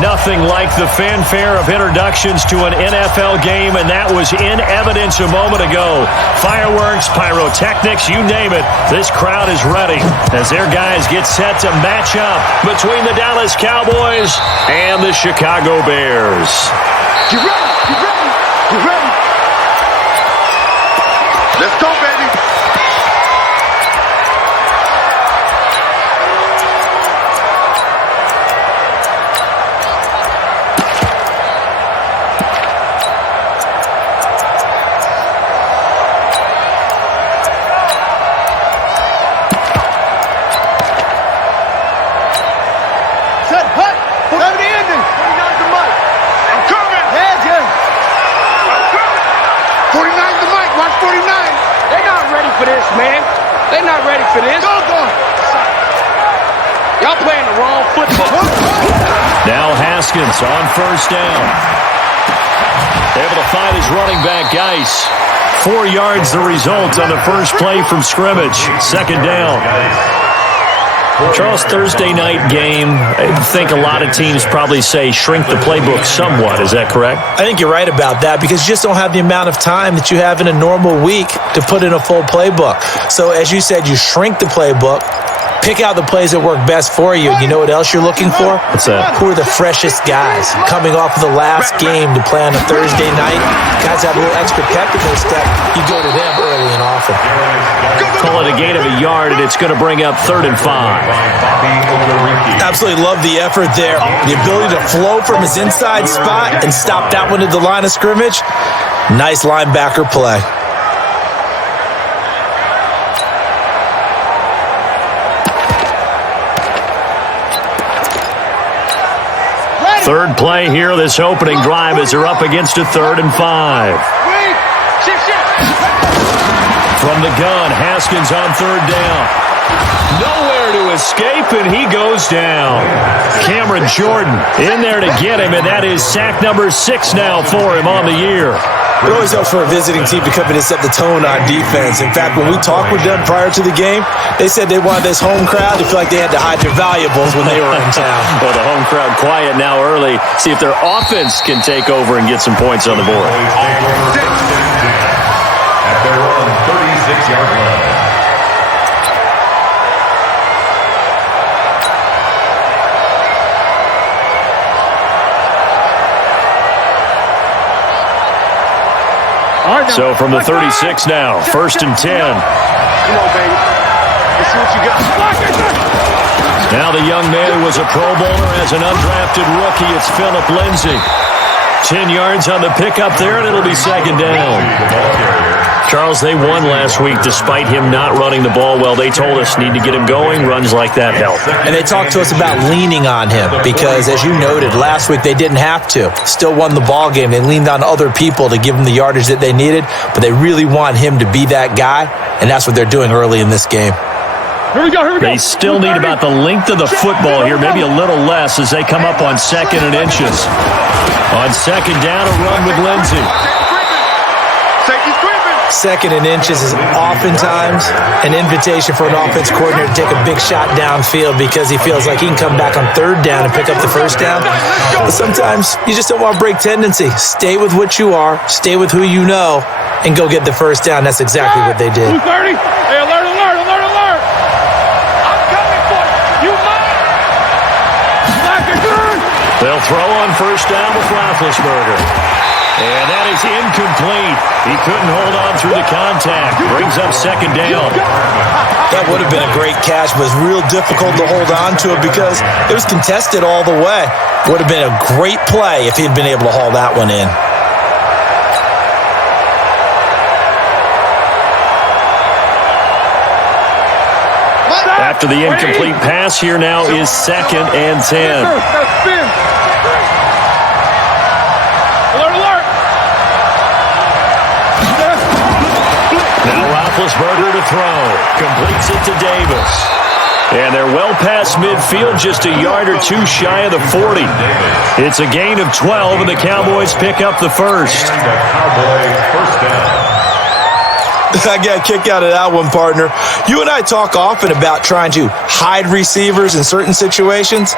Nothing like the fanfare of introductions to an NFL game, and that was in evidence a moment ago. Fireworks, pyrotechnics, you name it. This crowd is ready as their guys get set to match up between the Dallas Cowboys and the Chicago Bears. You ready? You ready? You ready? Let's go, baby. Y'all playing the wrong football. Now Haskins on first down. Able to find his running back, Geis. 4 yards the result on the first play from scrimmage. Second down. Charles, Thursday night game, I think a lot of teams probably say shrink the playbook somewhat. Is that correct? I think you're right about that because you just don't have the amount of time that you have in a normal week to put in a full playbook. So as you said, you shrink the playbook, pick out the plays that work best for you. You know what else you're looking for? What's that? Who are the freshest guys coming off of the last game to play on a Thursday night? Guys have a little extra pep in their step. You go to them early and often. Call it a gain of a yard, and it's going to bring up 3rd and 5. Absolutely love the effort there. The ability to flow from his inside spot and stop that one at the line of scrimmage. Nice linebacker play. Third play here, this opening drive as they're up against a 3rd and 5. From the gun, Haskins on 3rd down. Nowhere to escape, and he goes down. Cameron Jordan in there to get him, and that is sack number 6 now for him on the year. It always helps for a visiting team to come in and set the tone on defense. In fact, when we talked with them prior to the game, they said they wanted this home crowd to feel like they had to hide their valuables when they were in town. Well, the home crowd quiet now early. See if their offense can take over and get some points on the board. At their own 36-yard line. So from the 36 now, 1st and 10. Come on, baby. Let's see what you got. Now the young man who was a Pro Bowler as an undrafted rookie, it's Phillip Lindsay. 10 yards on the pickup there, and it'll be 2nd down. Charles, they won last week despite him not running the ball well. They told us need to get him going. Runs like that help. And they talked to us about leaning on him because, as you noted, last week they didn't have to. Still won the ball game. They leaned on other people to give them the yardage that they needed, but they really want him to be that guy, and that's what they're doing early in this game. Here we go. They still need about the length of the football here, maybe a little less as they come up on 2nd and inches. On 2nd down, a run with Lindsay. 2nd and inches is oftentimes an invitation for an offense coordinator to take a big shot downfield because he feels like he can come back on 3rd down and pick up the 1st down. But sometimes you just don't want to break tendency. Stay with what you are, stay with who you know, and go get the 1st down. That's exactly what they did. 230. Hey, alert. I'm coming for you. You mine. They'll throw on 1st down with Roethlisberger. And that is incomplete. He couldn't hold on through the contact. Brings up 2nd down. That would have been a great catch, but it's real difficult to hold on to it because it was contested all the way. Would have been a great play if he'd been able to haul that one in. After the incomplete pass, here now is 2nd and 10. Roethlisberger to throw. Completes it to Davis. And they're well past midfield, just a yard or two shy of the 40. It's a gain of 12, and the Cowboys pick up the 1st. I got a kick out of that one, partner. You and I talk often about trying to hide receivers in certain situations,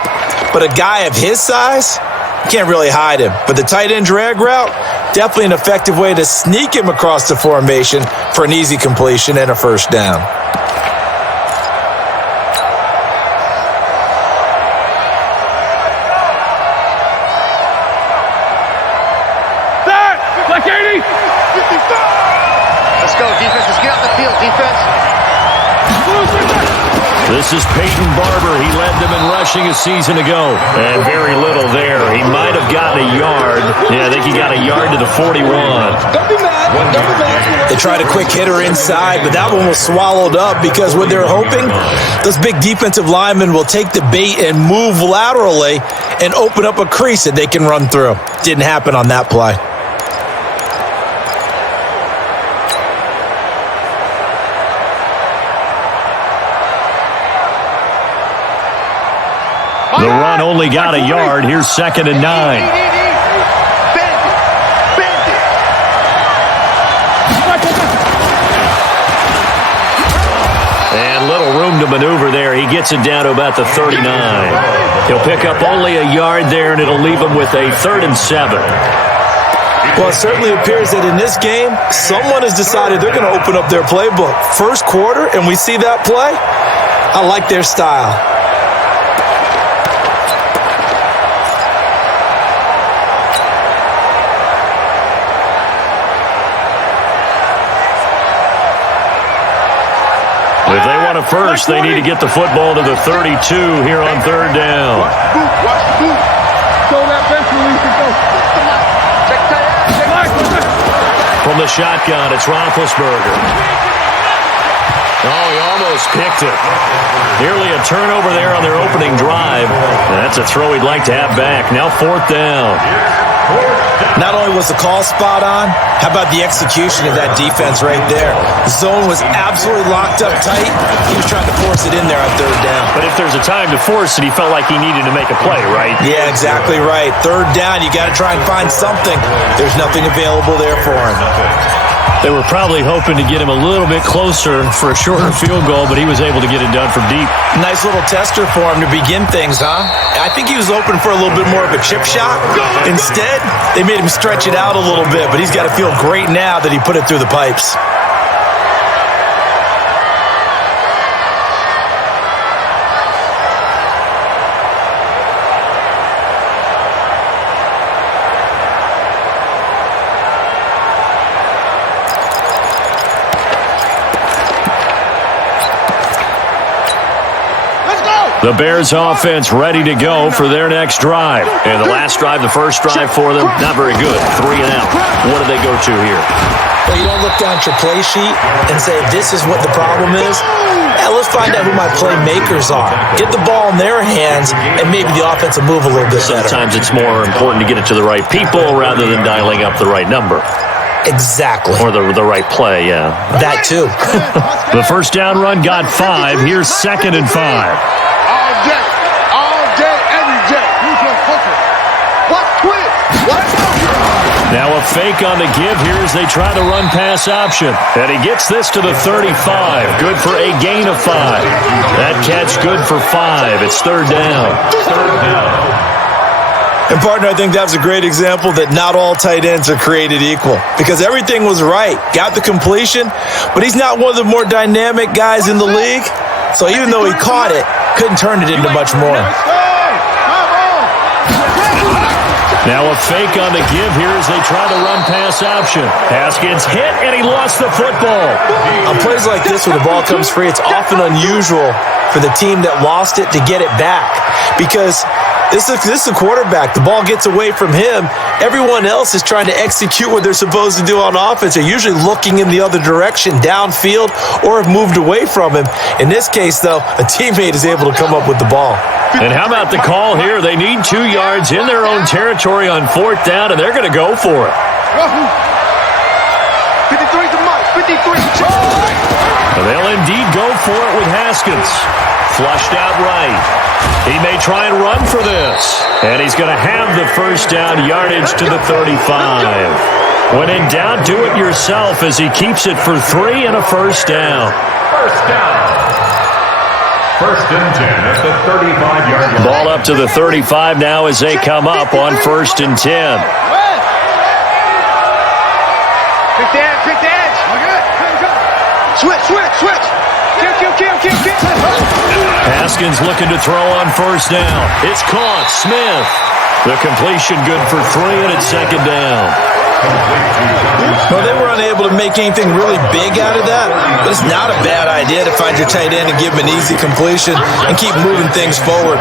but a guy of his size, you can't really hide him. But the tight end drag route, definitely an effective way to sneak him across the formation for an easy completion and a first down. Like 80. Let's go, defense. Let's get out the field, defense. This is Peyton Barber. He led them in rushing a season ago. And very little there. He might have gotten a yard. Yeah, I think he got a yard to the 41. Don't be mad. They tried a quick hitter inside, but that one was swallowed up because what they're hoping, those big defensive linemen will take the bait and move laterally and open up a crease that they can run through. Didn't happen on that play. The run only got a yard. Here's 2nd and 9. Bend it. And little room to maneuver there. He gets it down to about the 39. He'll pick up only a yard there, and it'll leave him with a 3rd and 7. Well, it certainly appears that in this game, someone has decided they're going to open up their playbook. First quarter, and we see that play. I like their style. If they want a first, they need to get the football to the 32 here on 3rd down. Watch the boot. Show that bench release and go. Check tight end. From the shotgun, it's Roethlisberger. Oh, he almost picked it. Nearly a turnover there on their opening drive. That's a throw he'd like to have back. Now 4th down. Not only was the call spot on, how about the execution of that defense right there? The zone was absolutely locked up tight. He was trying to force it in there on 3rd down. But if there's a time to force it, he felt like he needed to make a play, right? Yeah, exactly right. 3rd down, you got to try and find something. There's nothing available there for him. They were probably hoping to get him a little bit closer for a shorter field goal, but he was able to get it done from deep. Nice little tester for him to begin things, huh? I think he was open for a little bit more of a chip shot. Instead, they made him stretch it out a little bit, but he's got to feel great now that he put it through the pipes. The Bears offense ready to go for their next drive. And the last drive, the first drive for them, not very good. 3 and out. What do they go to here? Well, you don't look down at your play sheet and say, this is what the problem is. Yeah, let's find out who my playmakers are. Get the ball in their hands, and maybe the offense will move a little bit better. Sometimes it's more important to get it to the right people rather than dialing up the right number. Exactly. Or the right play, yeah. That too. The first down run got 5. Here's 2nd and 5. All day, every day. What? Quit. What? Now a fake on the give here as they try the run-pass option. And he gets this to the 35. Good for a gain of 5. That catch good for 5. It's 3rd down. And, partner, I think that's a great example that not all tight ends are created equal. Because everything was right. Got the completion, but he's not one of the more dynamic guys in the league. So even though he caught it, couldn't turn it into much more. Now a fake on the give here as they try the run-pass option. Haskins hit, and he lost the football. On plays like this where the ball comes free, it's often unusual for the team that lost it to get it back. Because this is a quarterback. The ball gets away from him. Everyone else is trying to execute what they're supposed to do on offense. They're usually looking in the other direction, downfield, or have moved away from him. In this case, though, a teammate is able to come up with the ball. And how about the call here? They need 2 yards in their own territory on 4th down, and they're going to go for it. 53 to Mike. 53. And they'll indeed go for it with Haskins. Flushed out right. He may try and run for this. And he's going to have the first down, yardage to the 35. When in doubt, do it yourself as he keeps it for 3 and a first down. First down. First and 10 at the 35-yard line. Ball up to the 35 now as they come up on first and 10. Pick the edge, pick the edge. Switch. Kill. Haskins looking to throw on first down. It's caught. Smith. The completion good for 3 and it's second down. Well, they were unable to make anything really big out of that, but it's not a bad idea to find your tight end and give him an easy completion and keep moving things forward.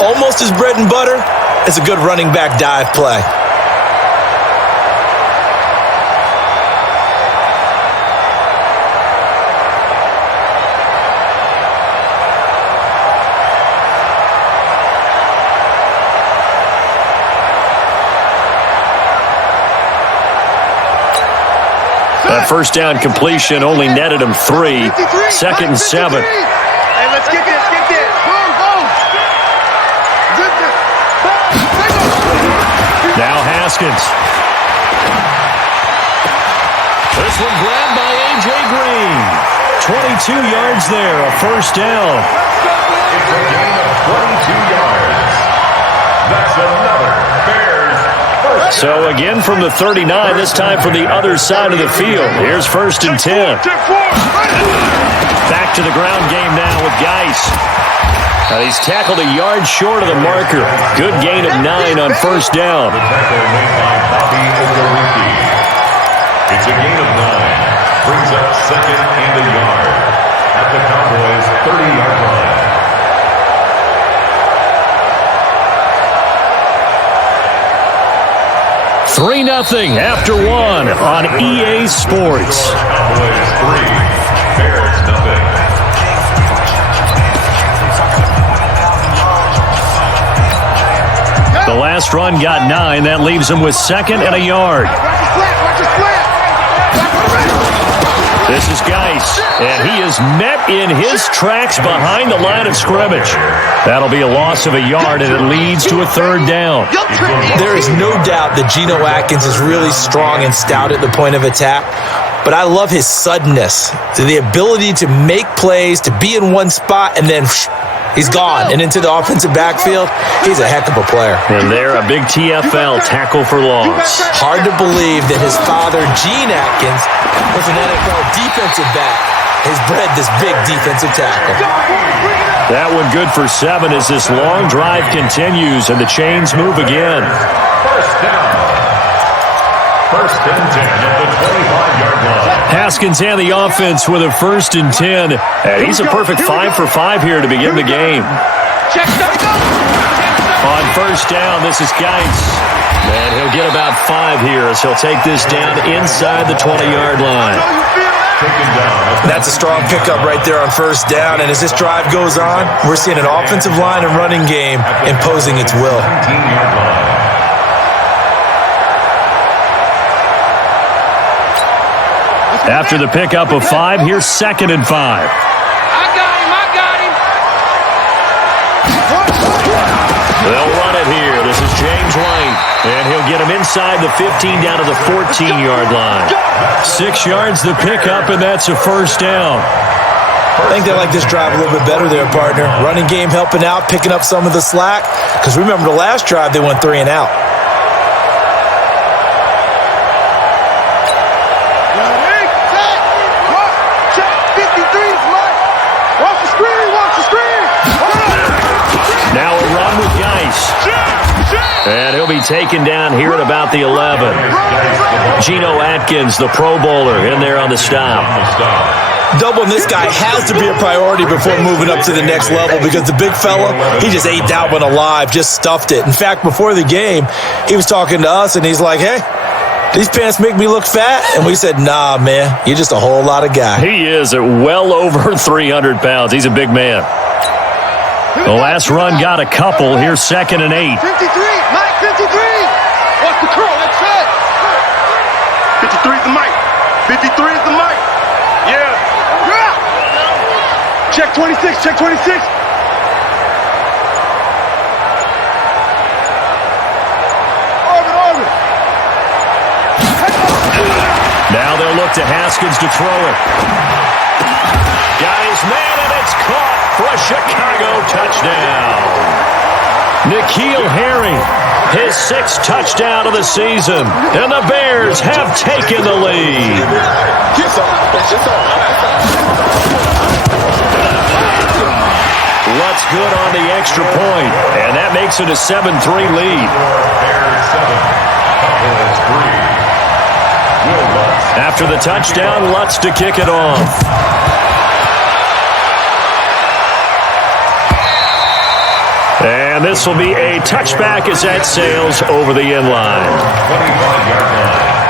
Almost as bread and butter as a good running back dive play. That first down completion only netted him 3. Second and 7. Hey, let's get this. Go. Now Haskins. This one grabbed by A.J. Green. 22 yards there, a first down. It's a gain of 22 yards. That's another Bears first. So again from the 39, this time from the other side of the field. Here's first and 10. Back to the ground game now with Geis. He's tackled a yard short of the marker. Good gain of 9 on first down. The tackle made by Bobby Okereke. It's a gain of 9. Brings up second and a yard at the Cowboys' 30-yard line. Three 3-0 after 1 on EA Sports. Cowboys 3, Bears 0. The last run got 9. That leaves him with second and a yard. This is Geis, and he is met in his tracks behind the line of scrimmage. That'll be a loss of a yard, and it leads to a third down. There is no doubt that Geno Atkins is really strong and stout at the point of attack, but I love his suddenness, the ability to make plays, to be in one spot, and then he's gone and into the offensive backfield. He's a heck of a player. And there, a big TFL tackle for loss. Hard to believe that his father, Gene Atkins, was an NFL defensive back. Has bred this big defensive tackle. That one good for 7 as this long drive continues and the chains move again. First down. First and 10 at the 25-yard line. Haskins and the offense with a first and 10. And he's a perfect 5 for 5 here to begin the game. On first down, this is Geis. And he'll get about 5 here as he'll take this down inside the 20-yard line. That's a strong pickup right there on first down. And as this drive goes on, we're seeing an offensive line and running game imposing its will. 17-yard line. After the pickup of 5, here's second and 5. I got him. They'll run it here. This is James White. And he'll get him inside the 15 down to the 14-yard line. 6 yards the pickup, and that's a first down. I think they like this drive a little bit better there, partner. Running game helping out, picking up some of the slack. Because remember the last drive, they went 3 and out. Now a run with Geis. And he'll be taken down here at about the 11. Geno Atkins, the Pro Bowler, in there on the stop. Doubling this guy has to be a priority before moving up to the next level because the big fella, he just ate that one alive, just stuffed it. In fact, before the game, he was talking to us, and he's like, hey, these pants make me look fat? And we said, nah, man, you're just a whole lot of guy. He is at well over 300 pounds. He's a big man. The last run got a couple. Here's second and 8. 53, Mike, 53. Watch the curl, that's it. 53 is the mic. 53 is the mic. Yeah. Check 26, check 26. Orbit. look to Haskins to throw it. Got his man, and it's caught for a Chicago touchdown. N'Keal Harry, his 6th touchdown of the season, and the Bears have taken the lead. Lutz good on the extra point, and that makes it a 7-3 lead. After the touchdown, Lutz to kick it off. And this will be a touchback as that sails over the end line. 25-yard line.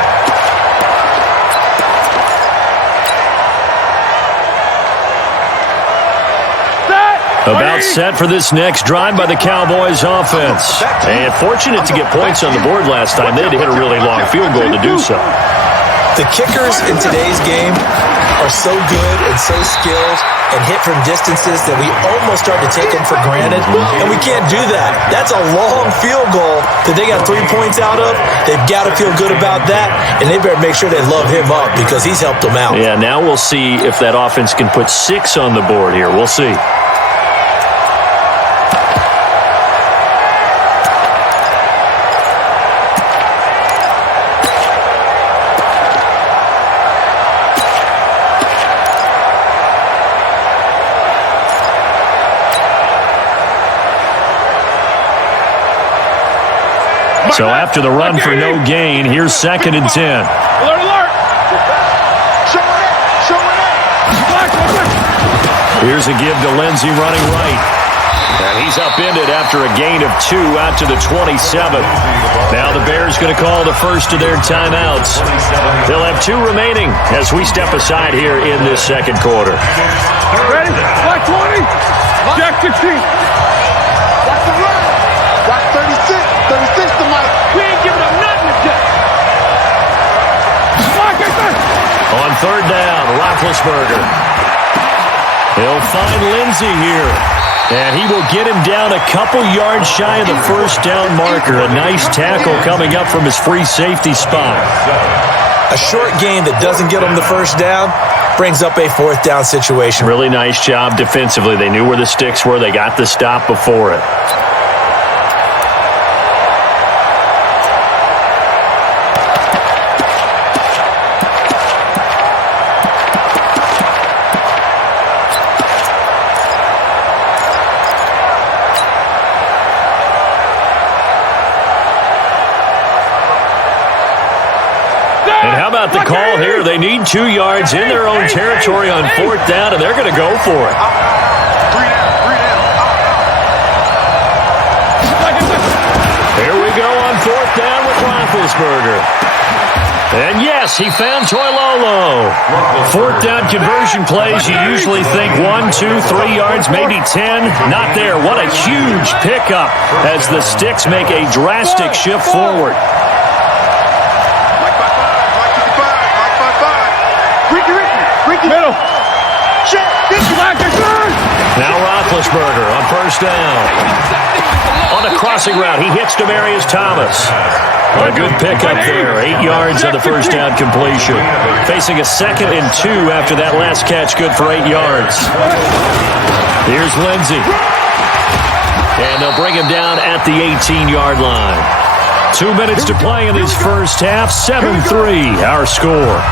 About set for this next drive by the Cowboys offense. And fortunate to get points on the board last time. They had to hit a really long field goal to do so. The kickers in today's game are so good and so skilled and hit from distances that we almost start to take them for granted, and we can't do that. That's a long field goal that they got 3 points out of. They've got to feel good about that, and they better make sure they love him up because he's helped them out. Yeah, now we'll see if that offense can put 6 on the board here. We'll see. So after the run for no gain, here's 2nd and 10. Alert, alert! Show it! Here's a give to Lindsey running right. And he's upended after a gain of 2 out to the 27. Now the Bears going to call the first of their timeouts. They'll have 2 remaining as we step aside here in this second quarter. Ready? Black 20. Jack 16. Watch the run. Watch 36. 36 to Mike. We ain't giving up nothing to Jack. On 3rd down, Roethlisberger. He'll find Lindsey here. And he will get him down a couple yards shy of the 1st down marker. A nice tackle coming up from his free safety spot. A short game that doesn't get them the 1st down brings up a 4th down situation. Really nice job defensively. They knew where the sticks were. They got the stop before it. The call here, they need 2 yards in their own territory on 4th down, and they're going to go for it. 3 down. Here we go on 4th down with Roethlisberger. And yes, he found Toilolo. 4th down conversion plays, you usually think 1, 2, 3 yards, maybe 10. Not there. What a huge pickup as the sticks make a drastic shift forward. Middle. Now Roethlisberger on 1st down. On a crossing route, he hits Demaryius Thomas. A good pickup there. 8 yards on the 1st down completion. Facing a 2nd and 2 after that last catch, good for 8 yards. Here's Lindsey. And they'll bring him down at the 18-yard line. 2 minutes to play in this first half. 7-3, our score.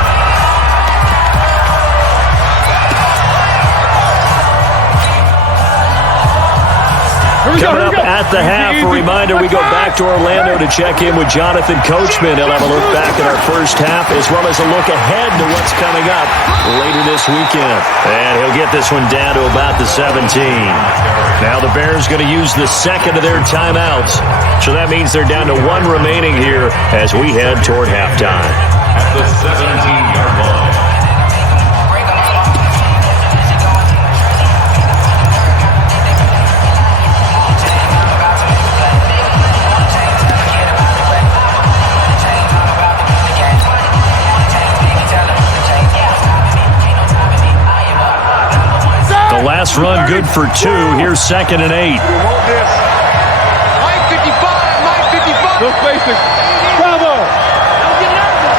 Coming up at the half, a reminder, we go back to Orlando to check in with Jonathan Coachman. He'll have a look back at our first half as well as a look ahead to what's coming up later this weekend. And he'll get this one down to about the 17. Now the Bears going to use the 2nd of their timeouts. So that means they're down to 1 remaining here as we head toward halftime. At the 17-yard line. Last run good for 2. Here's 2nd and 8. Mike 55. Mike 55. Look basic. Bravo. Don't get nervous.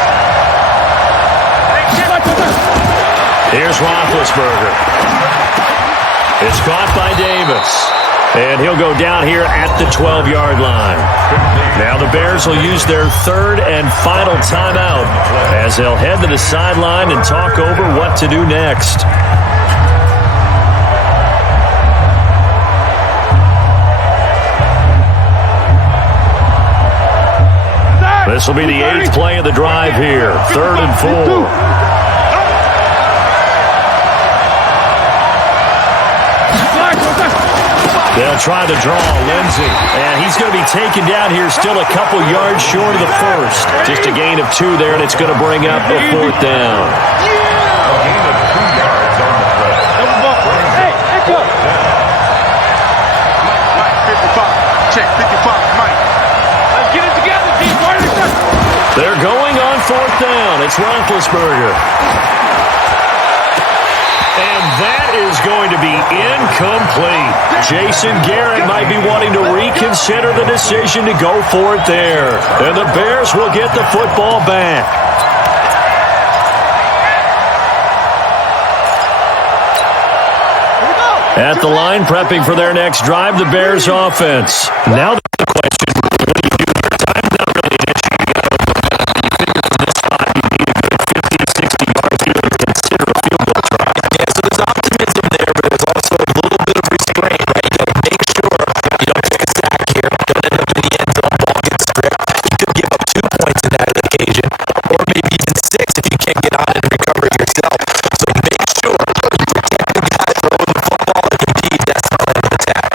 Here's Roethlisberger. It's caught by Davis. And he'll go down here at the 12-yard line. Now the Bears will use their third and final timeout as they'll head to the sideline and talk over what to do next. This will be the 8th play of the drive here. 3rd and 4. They'll try to draw Lindsey. And he's going to be taken down here still a couple yards short of the first. Just a gain of 2 there, and it's going to bring up a 4th down. A gain of 2 yards on the play. Hey, echo. Mike, 55. Check, 55, Mike. Let's get it together, team. They're going on 4th down. It's Roethlisberger. And that is going to be incomplete. Jason Garrett might be wanting to reconsider the decision to go for it there. And the Bears will get the football back. At the line, prepping for their next drive, the Bears offense. Now the question, what do you do here? Time's not really an issue. You got to you figure from this spot you need a good 50 to 60 yards here to consider a field goal try. Yeah, so there's optimism there, but there's also a little bit of restraint, right? You got to make sure you don't take a sack here. Don't end up in the end zone, ball gets stripped. You could give up 2 points in that occasion, or maybe even 6 if you can't get on it and recover it yourself. So make sure you protect the guy throwing the football. Indeed, that's the plan of attack.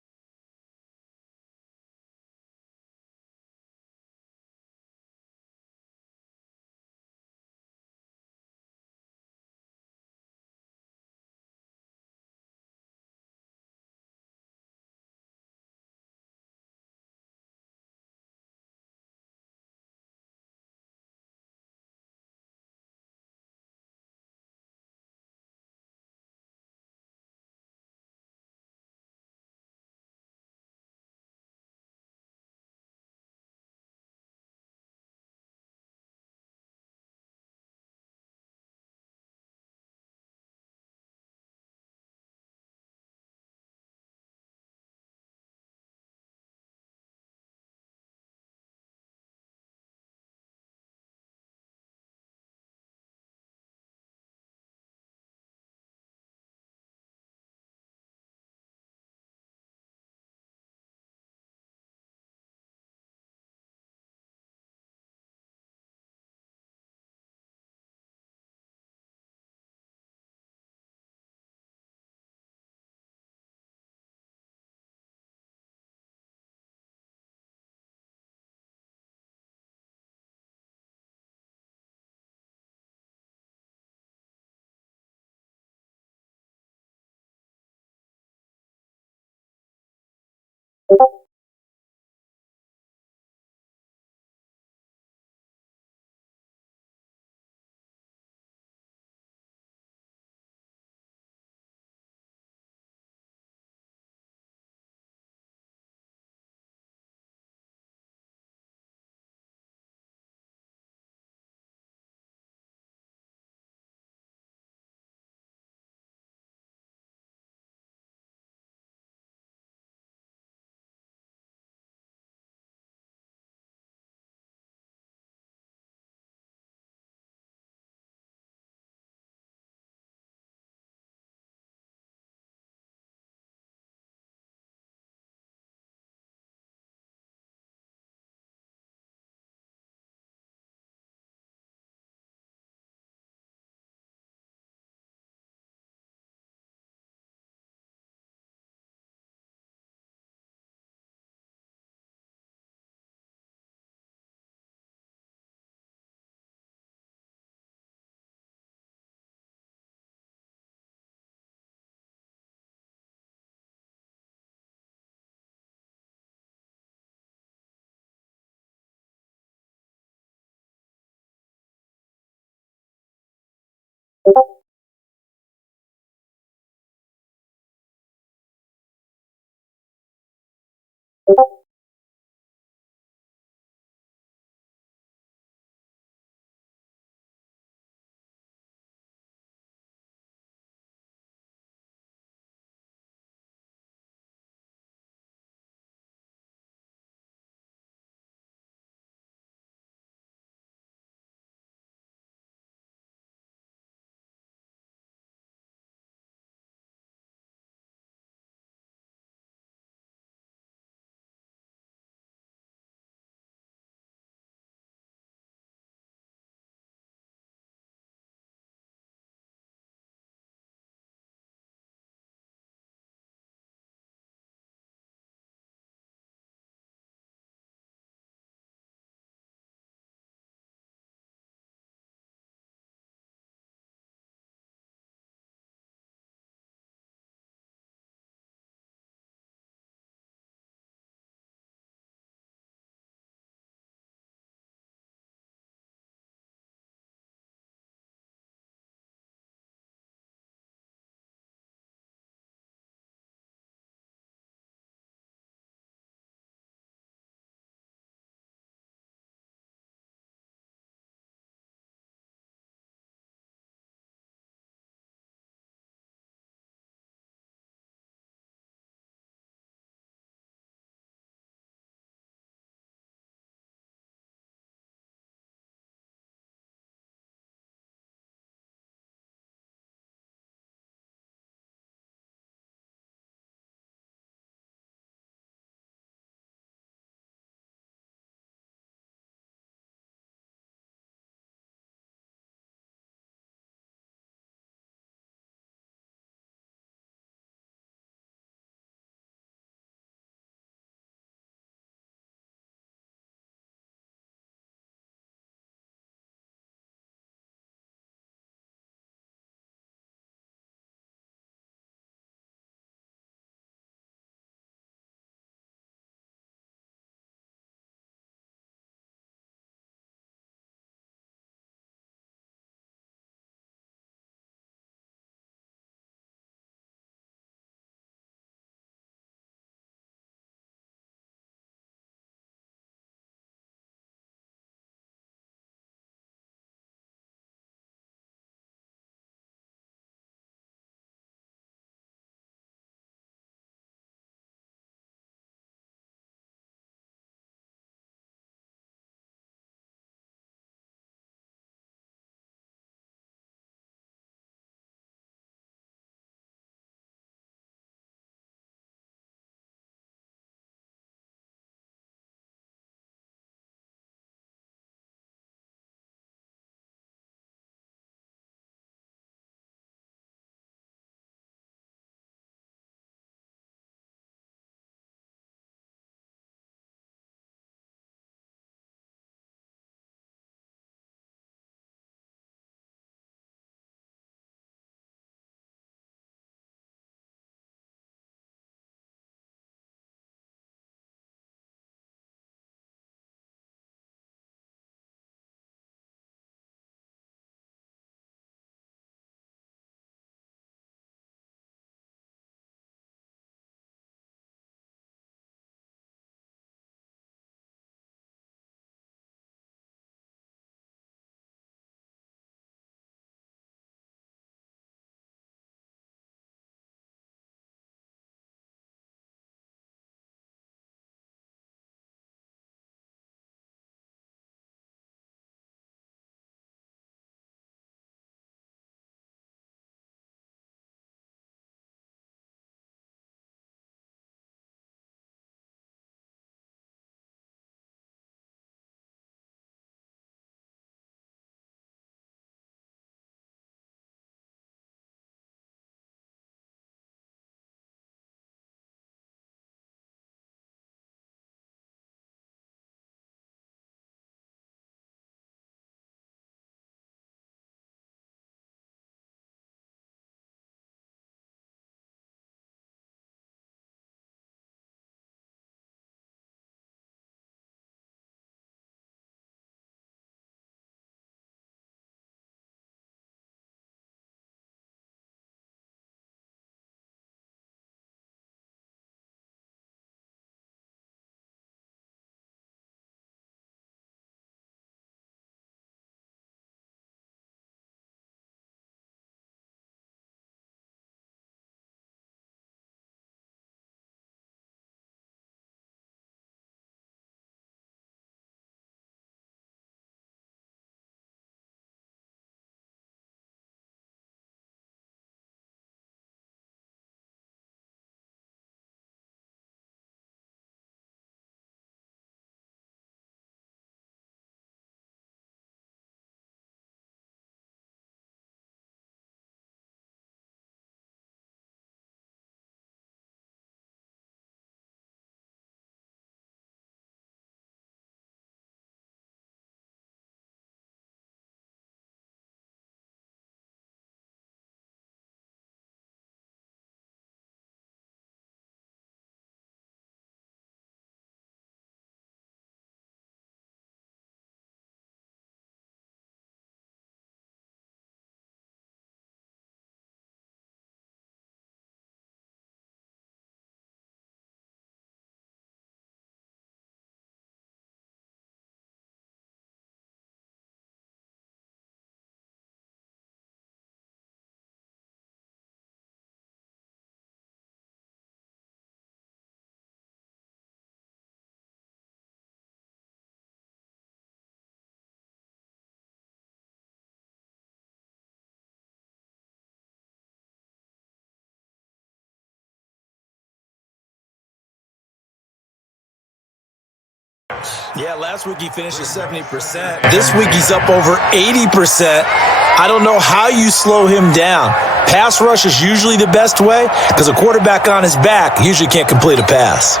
Yeah, last week he finished at 70%. This week he's up over 80%. I don't know how you slow him down. Pass rush is usually the best way because a quarterback on his back usually can't complete a pass.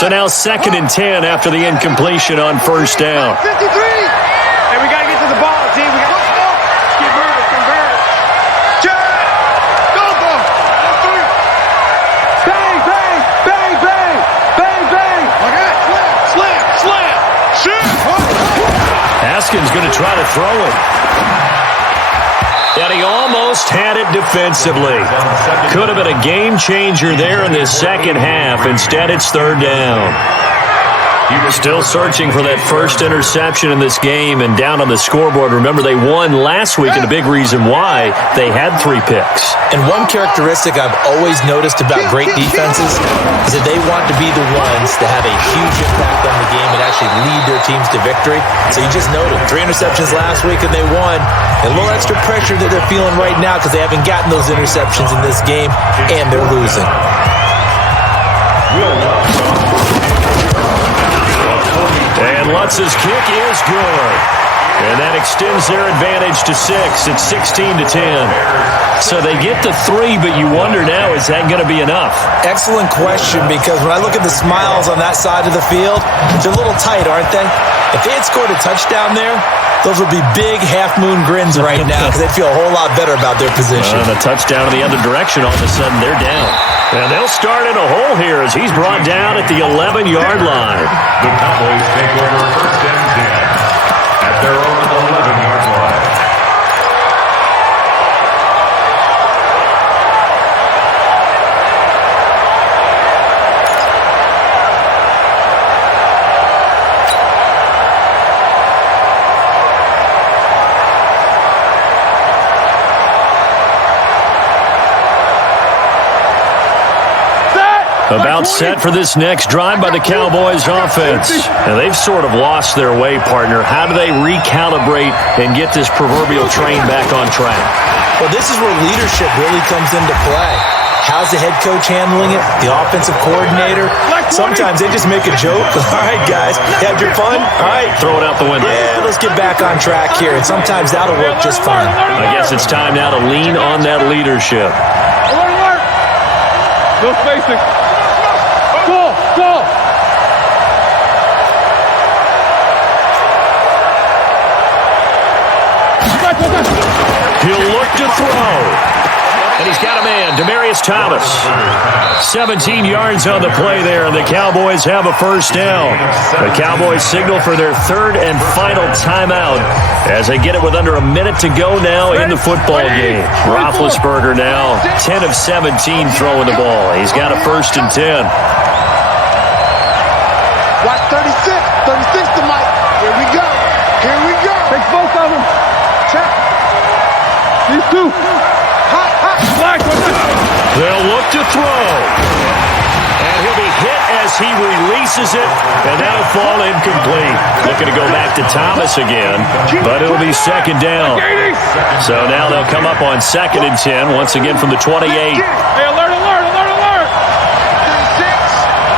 So now 2nd and 10 after the incompletion on first down. 53. Hey, we got to get to the ball, team. We got to keep moving, convert. Go, go. Bang, bang, bang, bang, bang, bang. Okay, slam, slam. Shoot. Haskins going to try to throw it. And he almost had it defensively. Could have been a game changer there in this second half. Instead, it's 3rd down. Still searching for that first interception in this game and down on the scoreboard. Remember, they won last week, and a big reason why they had 3 picks. And one characteristic I've always noticed about great defenses is that they want to be the ones that have a huge impact on the game and actually lead their teams to victory. So you just noted 3 interceptions last week and they won. And a little extra pressure that they're feeling right now because they haven't gotten those interceptions in this game and they're losing. And Lutz's kick is good. And that extends their advantage to 6. It's 16-10. So they get the 3, but you wonder now, is that going to be enough? Excellent question, because when I look at the smiles on that side of the field, they're a little tight, aren't they? If they had scored a touchdown there, those would be big half-moon grins right now because they'd feel a whole lot better about their position. And a touchdown in the other direction, all of a sudden they're down. And they'll start in a hole here as he's brought down at the 11-yard line. The Cowboys take over 1st and 10 at their own 11-yard line. About set for this next drive by the Cowboys offense. And they've sort of lost their way, partner. How do they recalibrate and get this proverbial train back on track? Well, this is where leadership really comes into play. How's the head coach handling it? The offensive coordinator? Sometimes they just make a joke. All right, guys, had your fun? All right. Throw it out the window. Yeah, let's get back on track here. And sometimes that'll work just fine. I guess it's time now to lean on that leadership. Alert. No spacing. Go. He'll look to throw. And he's got a man, Demaryius Thomas. 17 yards on the play there, and the Cowboys have a first down. The Cowboys signal for their 3rd and final timeout as they get it with under a minute to go now in the football game. Roethlisberger now 10 of 17 throwing the ball. He's got a 1st and 10. Watch 36. 36 to Mike. Here we go. Take both of them. Check. These 2. Black. They'll look to throw. And he'll be hit as he releases it, and that'll fall incomplete. Looking to go back to Thomas again, but it'll be 2nd down. So now they'll come up on 2nd and 10, once again from the 28. Hey, alert.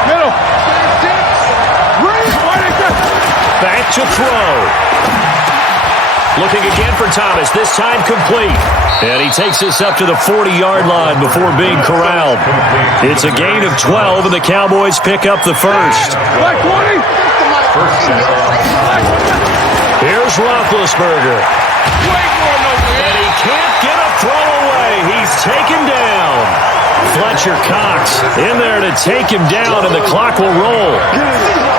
Middle. Back to throw. Looking again for Thomas, this time complete. And he takes this up to the 40-yard line before being corralled. It's a gain of 12, and the Cowboys pick up the 1st. Black 20. Here's Roethlisberger. And he can't get a throw away. He's taken down. Fletcher Cox in there to take him down, and the clock will roll.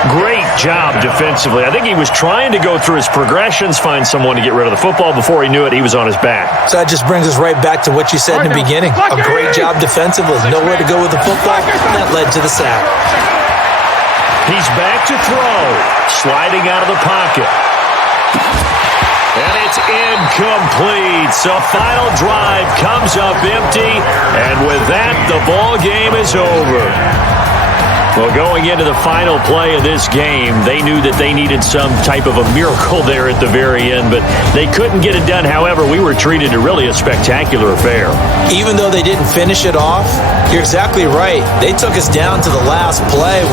Great job defensively. I think he was trying to go through his progressions, find someone to get rid of the football. Before he knew it, he was on his back. So that just brings us right back to what you said in the beginning. A great job defensively. Nowhere to go with the football. That led to the sack. He's back to throw. Sliding out of the pocket. And it's incomplete. So final drive comes up empty. And with that, the ball game is over. Well, going into the final play of this game, they knew that they needed some type of a miracle there at the very end, but they couldn't get it done. However, we were treated to really a spectacular affair. Even though they didn't finish it off, you're exactly right. They took us down to the last play.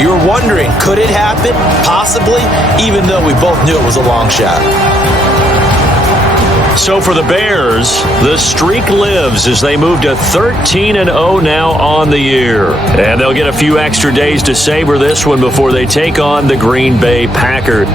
You were wondering, could it happen? Possibly, even though we both knew it was a long shot. So for the Bears, the streak lives as they move to 13-0 now on the year. And they'll get a few extra days to savor this one before they take on the Green Bay Packers.